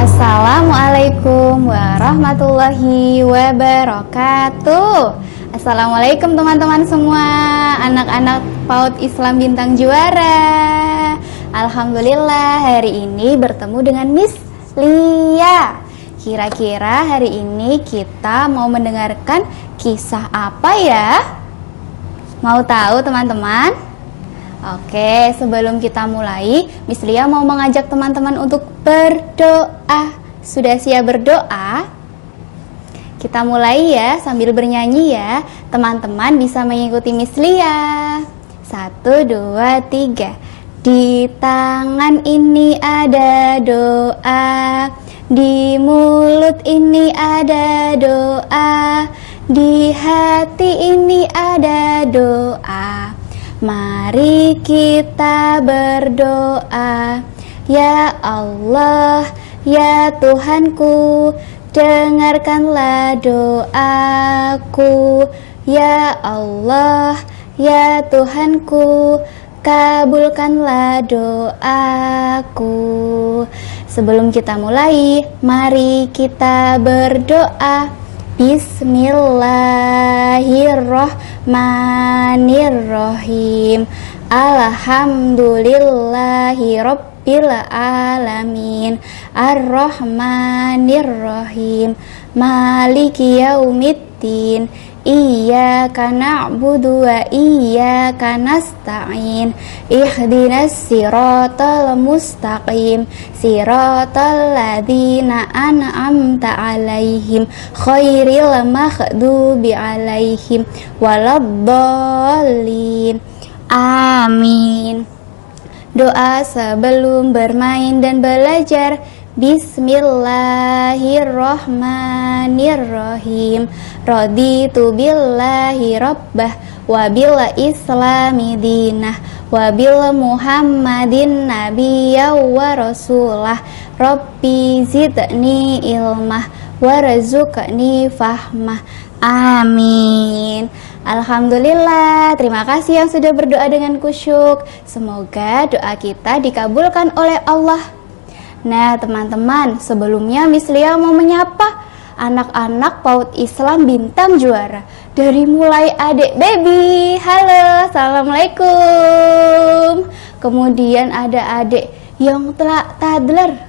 Assalamualaikum warahmatullahi wabarakatuh. Assalamualaikum teman-teman semua, anak-anak PAUD Islam Bintang Juara. Alhamdulillah hari ini bertemu dengan Miss Lia. Kira-kira hari ini kita mau mendengarkan kisah apa ya? Mau tahu teman-teman? Oke, sebelum kita mulai, Miss Lia mau mengajak teman-teman untuk berdoa. Sudah siap berdoa? Kita mulai ya, sambil bernyanyi ya. Teman-teman bisa mengikuti Miss Lia. 1, 2, 3. Di tangan ini ada doa, di mulut ini ada doa, di hati ini ada doa. Mari kita berdoa. Ya Allah, ya Tuhanku, dengarkanlah doaku. Ya Allah, ya Tuhanku, kabulkanlah doaku. Sebelum kita mulai, mari kita berdoa. Bismillahirrahmanirrahim. Alhamdulillahi rabbil alamin. Ar-Rahmanirrahim. Maliki yaumiddin. Iyyaka na'budu wa iyyaka nasta'in. Ihdinas siratal mustaqim. Siratal ladzina an'amta 'alaihim khairil maghdubi 'alaihim waladdallin. Amin. Doa sebelum bermain dan belajar. Bismillahirrahmanirrahim. Raditu billahi rabbah wa bil islami dinah wa bil muhammadin nabiyya wa rasulah. Rabbi zidni ilmah warzuqni fahmah. Amin. Alhamdulillah, terima kasih yang sudah berdoa dengan khusyuk. Semoga doa kita dikabulkan oleh Allah. Nah teman-teman, sebelumnya Miss Lia mau menyapa anak-anak PAUD Islam Bintang Juara. Dari mulai adik baby, halo, assalamualaikum. Kemudian ada adik yang toddler,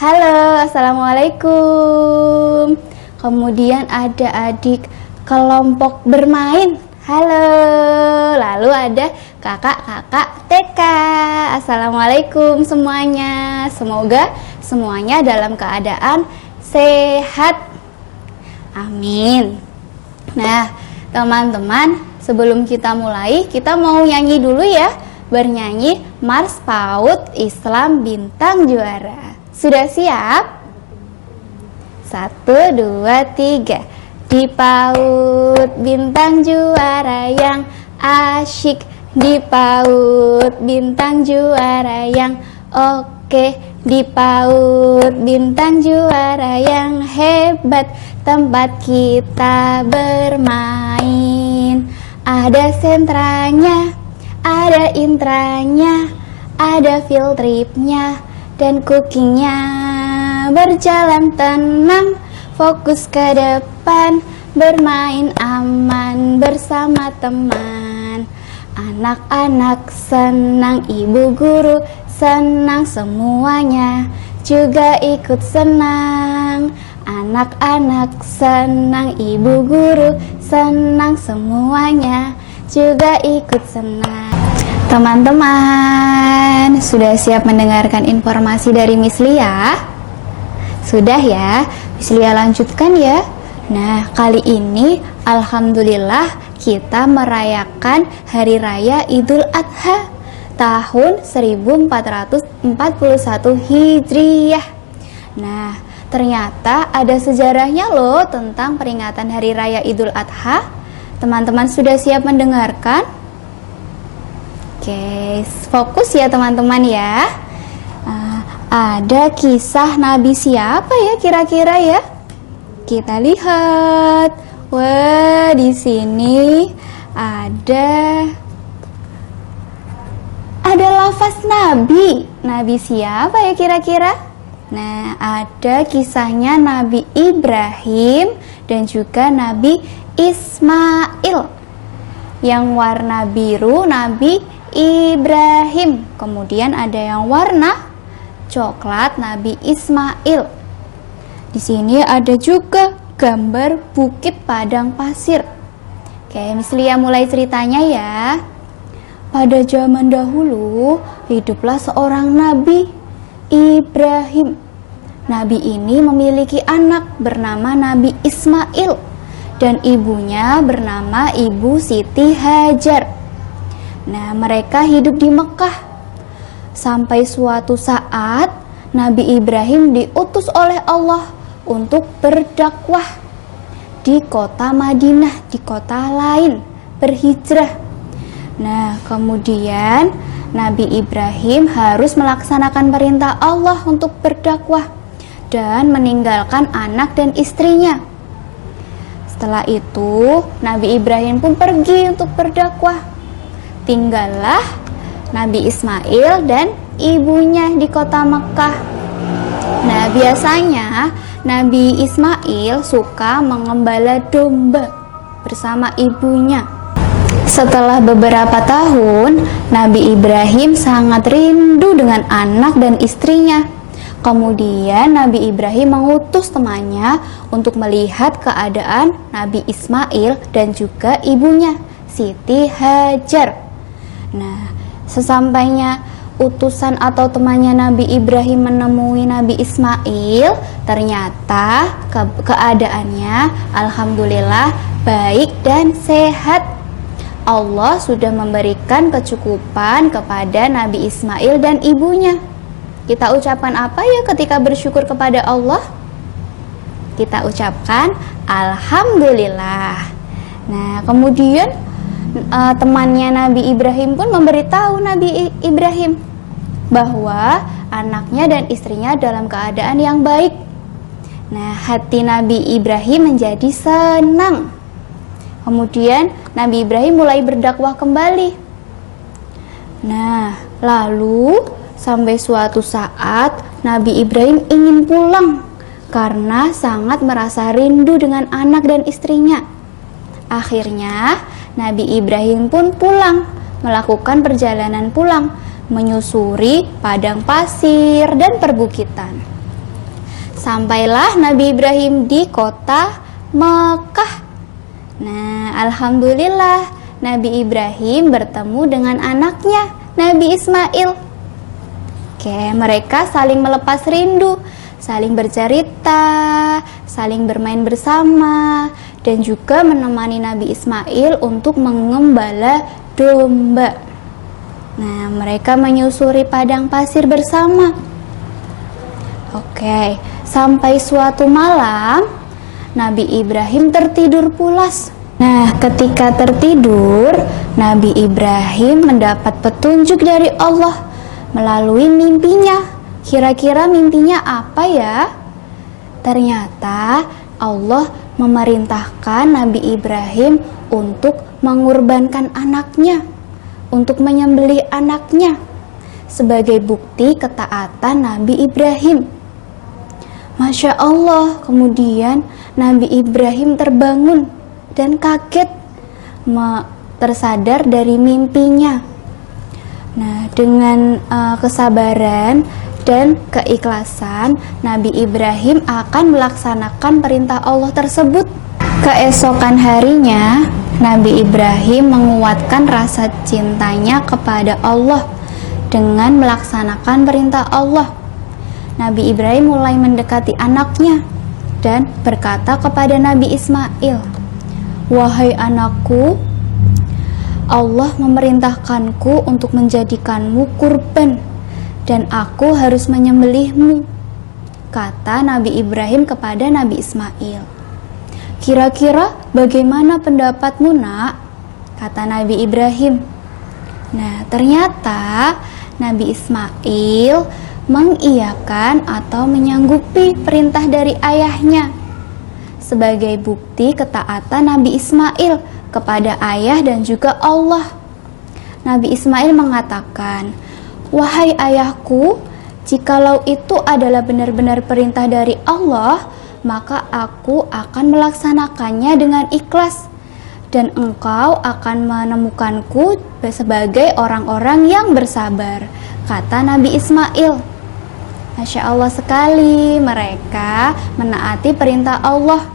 halo, assalamualaikum. Kemudian ada adik kelompok bermain, halo. Lalu ada kakak-kakak TK. Assalamualaikum semuanya. Semoga semuanya dalam keadaan sehat. Amin. Nah, teman-teman, sebelum kita mulai, kita mau nyanyi dulu ya. Bernyanyi Mars PAUD Islam Bintang Juara. Sudah siap? 1, 2, 3. Di PAUD Bintang Juara yang asyik, di PAUD Bintang Juara yang oke, di PAUD Bintang Juara yang hebat, tempat kita bermain. Ada sentranya, ada intranya, ada field tripnya dan cookingnya. Berjalan tenang, fokus ke depan, bermain aman bersama teman. Anak-anak senang, ibu guru senang, semuanya juga ikut senang. Anak-anak senang, ibu guru senang, semuanya juga ikut senang. Teman-teman, sudah siap mendengarkan informasi dari Miss Lia? Sudah ya? Miss Lia lanjutkan ya. Nah, kali ini alhamdulillah kita merayakan Hari Raya Idul Adha tahun 1441 Hijriyah. Nah, ternyata ada sejarahnya loh tentang peringatan Hari Raya Idul Adha. Teman-teman sudah siap mendengarkan? Oke, fokus ya teman-teman ya. Ada kisah Nabi siapa ya kira-kira ya? Kita lihat. Wah, di sini ada lafaz Nabi. Nabi siapa ya kira-kira? Nah, ada kisahnya Nabi Ibrahim dan juga Nabi Ismail. Yang warna biru Nabi Ibrahim, kemudian ada yang warna coklat Nabi Ismail. Di sini ada juga gambar bukit padang pasir. Oke, Miss Lia mulai ceritanya ya. Pada zaman dahulu, hiduplah seorang nabi, Ibrahim. Nabi ini memiliki anak bernama Nabi Ismail dan ibunya bernama Ibu Siti Hajar. Nah, mereka hidup di Mekah. Sampai suatu saat Nabi Ibrahim diutus oleh Allah untuk berdakwah di kota Madinah, di kota lain, berhijrah. Nah, kemudian Nabi Ibrahim harus melaksanakan perintah Allah untuk berdakwah dan meninggalkan anak dan istrinya. Setelah itu, Nabi Ibrahim pun pergi untuk berdakwah. Tinggallah Nabi Ismail dan ibunya di kota Mekah. Nah, biasanya Nabi Ismail suka mengembala domba bersama ibunya. Setelah beberapa tahun, Nabi Ibrahim sangat rindu dengan anak dan istrinya. Kemudian Nabi Ibrahim mengutus temannya untuk melihat keadaan Nabi Ismail dan juga ibunya, Siti Hajar. Nah, sesampainya utusan atau temannya Nabi Ibrahim menemui Nabi Ismail, ternyata keadaannya alhamdulillah baik dan sehat. Allah sudah memberikan kecukupan kepada Nabi Ismail dan ibunya. Kita ucapkan apa ya ketika bersyukur kepada Allah? Kita ucapkan alhamdulillah. Nah, kemudian temannya Nabi Ibrahim pun memberitahu Nabi Ibrahim bahwa anaknya dan istrinya dalam keadaan yang baik. Nah, hati Nabi Ibrahim menjadi senang. Kemudian Nabi Ibrahim mulai berdakwah kembali. Nah, lalu sampai suatu saat Nabi Ibrahim ingin pulang karena sangat merasa rindu dengan anak dan istrinya. Akhirnya Nabi Ibrahim pun pulang, melakukan perjalanan pulang, menyusuri padang pasir dan perbukitan. Sampailah Nabi Ibrahim di kota Mekah. Nah, alhamdulillah Nabi Ibrahim bertemu dengan anaknya, Nabi Ismail. Oke, mereka saling melepas rindu, saling bercerita, saling bermain bersama, dan juga menemani Nabi Ismail untuk mengembala domba. Nah, mereka menyusuri padang pasir bersama. Oke, sampai suatu malam Nabi Ibrahim tertidur pulas. Nah, ketika tertidur, Nabi Ibrahim mendapat petunjuk dari Allah melalui mimpinya. Kira-kira mimpinya apa ya? Ternyata Allah memerintahkan Nabi Ibrahim untuk mengorbankan anaknya, untuk menyembelih anaknya sebagai bukti ketaatan Nabi Ibrahim. Masya Allah, kemudian Nabi Ibrahim terbangun dan kaget tersadar dari mimpinya. Nah, dengan kesabaran dan keikhlasan, Nabi Ibrahim akan melaksanakan perintah Allah tersebut. Keesokan harinya, Nabi Ibrahim menguatkan rasa cintanya kepada Allah dengan melaksanakan perintah Allah. Nabi Ibrahim mulai mendekati anaknya dan berkata kepada Nabi Ismail, "Wahai anakku, Allah memerintahkanku untuk menjadikanmu kurban dan aku harus menyembelihmu," kata Nabi Ibrahim kepada Nabi Ismail. "Kira-kira bagaimana pendapatmu, Nak?" kata Nabi Ibrahim. Nah, ternyata Nabi Ismail mengiyakan atau menyanggupi perintah dari ayahnya sebagai bukti ketaatan Nabi Ismail kepada ayah dan juga Allah. Nabi Ismail mengatakan, "Wahai ayahku, Jikalau itu adalah benar-benar perintah dari Allah, maka aku akan melaksanakannya dengan ikhlas, dan engkau akan menemukanku sebagai orang-orang yang bersabar, kata Nabi Ismail. Masya Allah sekali, mereka menaati perintah Allah.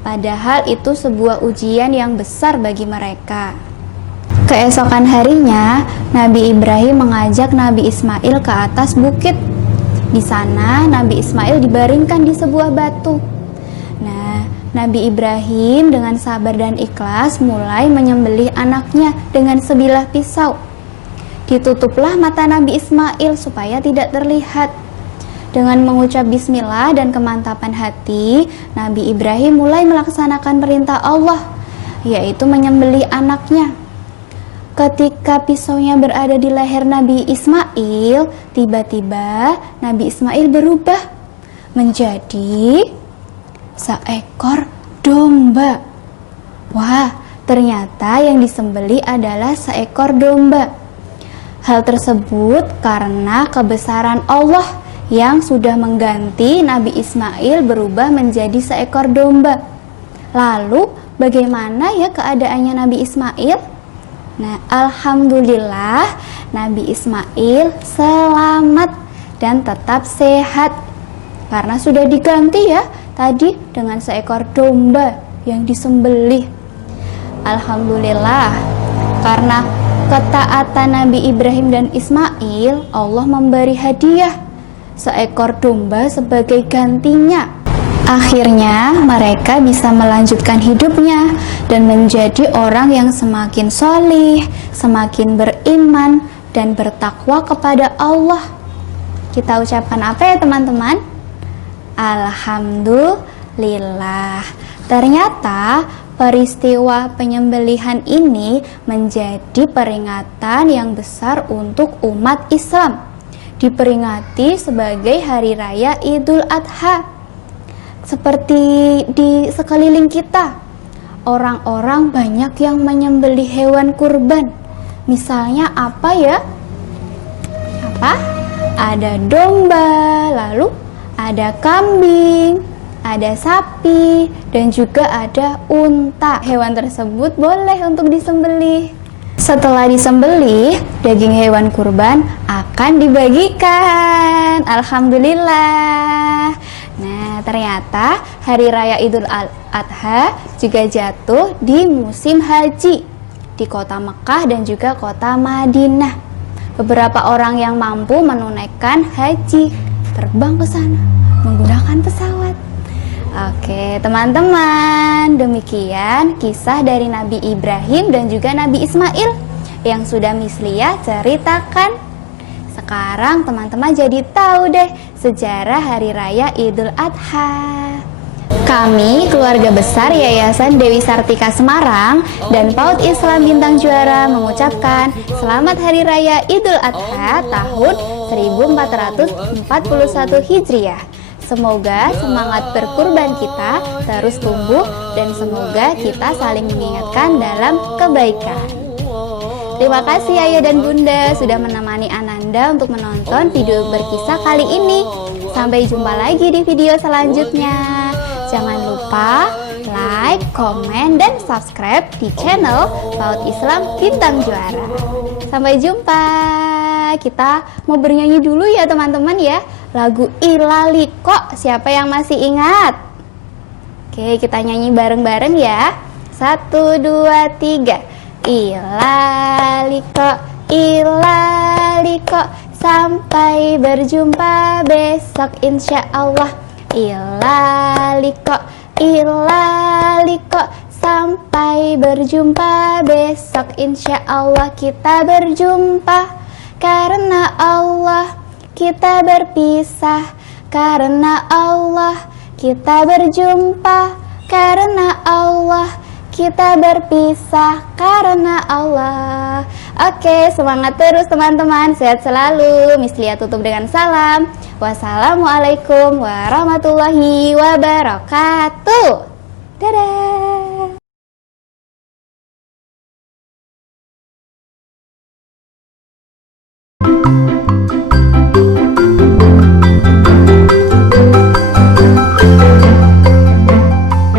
Padahal itu sebuah ujian yang besar bagi mereka. Keesokan harinya, Nabi Ibrahim mengajak Nabi Ismail ke atas bukit. Di sana, Nabi Ismail dibaringkan di sebuah batu. Nah, Nabi Ibrahim dengan sabar dan ikhlas mulai menyembelih anaknya dengan sebilah pisau. Ditutuplah mata Nabi Ismail supaya tidak terlihat. Dengan mengucap bismillah dan kemantapan hati, Nabi Ibrahim mulai melaksanakan perintah Allah, yaitu menyembelih anaknya. Ketika pisaunya berada di leher Nabi Ismail, tiba-tiba Nabi Ismail berubah menjadi seekor domba. Wah, ternyata yang disembelih adalah seekor domba. Hal tersebut karena kebesaran Allah yang sudah mengganti Nabi Ismail berubah menjadi seekor domba. Lalu bagaimana ya keadaannya Nabi Ismail? Nah, alhamdulillah Nabi Ismail selamat dan tetap sehat karena sudah diganti ya tadi dengan seekor domba yang disembelih. Alhamdulillah, karena ketaatan Nabi Ibrahim dan Ismail, Allah memberi hadiah seekor domba sebagai gantinya. Akhirnya mereka bisa melanjutkan hidupnya dan menjadi orang yang semakin solih, semakin beriman dan bertakwa kepada Allah. Kita ucapkan apa ya teman-teman? Alhamdulillah. Ternyata peristiwa penyembelihan ini menjadi peringatan yang besar untuk umat Islam. Diperingati sebagai hari raya Idul Adha. Seperti di sekeliling kita, orang-orang banyak yang menyembelih hewan kurban. Misalnya apa ya? Apa? Ada domba, lalu ada kambing, ada sapi, dan juga ada unta. Hewan tersebut boleh untuk disembelih. Setelah disembelih, daging hewan kurban akan dibagikan. Alhamdulillah. Nah, ternyata hari raya Idul Adha juga jatuh di musim haji di kota Mekah dan juga kota Madinah. Beberapa orang yang mampu menunaikan haji terbang ke sana menggunakan pesawat. Oke, teman-teman, demikian kisah dari Nabi Ibrahim dan juga Nabi Ismail yang sudah Mislia ceritakan. Sekarang teman-teman jadi tahu deh sejarah Hari Raya Idul Adha. Kami, keluarga besar Yayasan Dewi Sartika Semarang dan PAUD Islam Bintang Juara mengucapkan Selamat Hari Raya Idul Adha tahun 1441 Hijriah. Semoga semangat berkurban kita terus tumbuh dan semoga kita saling mengingatkan dalam kebaikan. Terima kasih Ayah dan Bunda sudah menemani Ananda untuk menonton video berkisah kali ini. Sampai jumpa lagi di video selanjutnya. Jangan lupa like, komen, dan subscribe di channel PAUD Islam Bintang Juara. Sampai jumpa. Kita mau bernyanyi dulu ya teman-teman ya. Lagu Ilaliko, siapa yang masih ingat? Oke, kita nyanyi bareng-bareng ya. 1, 2, 3. Ilaliko, ilaliko, sampai berjumpa besok insya Allah. Ilaliko, ilaliko, sampai berjumpa besok insya Allah. Kita berjumpa karena Allah, kita berpisah karena Allah. Kita berjumpa karena Allah, kita berpisah karena Allah. Oke, semangat terus teman-teman. Sehat selalu. Mislia tutup dengan salam. Wassalamualaikum warahmatullahi wabarakatuh. Dadah.